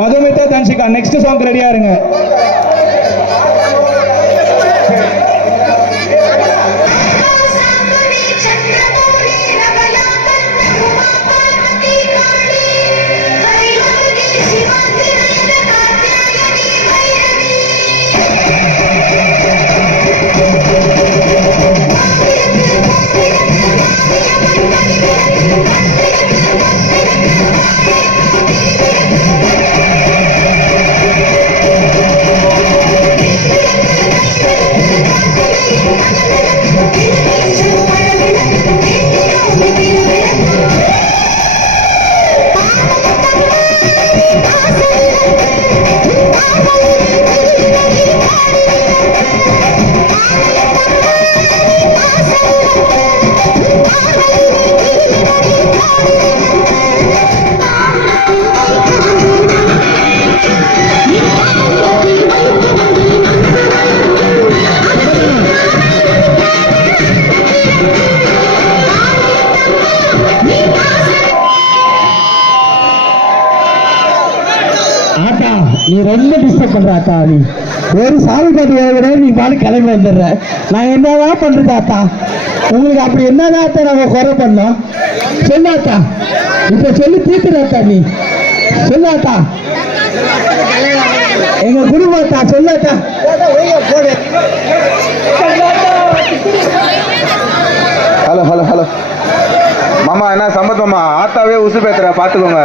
Madhumitha Dhanshika next song ரெடியா இருங்க. நீ ரொம்ப டிஸ்டர்ப் பண்ற ஆத்தா. நீ ஒரு சாமி பாட்டு நீ பாட்டு கிளம்பி வந்துடுற. நான் என்னதான் பண்றது ஆத்தா? உங்களுக்கு அப்படி என்னதான் ஆத்தா நாங்க குறை பண்ணோம்? சொல்லாத்தா, இப்ப சொல்லி தீர்த்துறாத்தா. நீ சொல்லாத்தா, எங்க குடும்பத்தா சொல்லாத்தா. ஹலோ ஹலோ ஹலோ மாமா, என்ன சம்பத் மாமா, ஆத்தாவே உசு பேத்துற பாத்துக்கோங்க.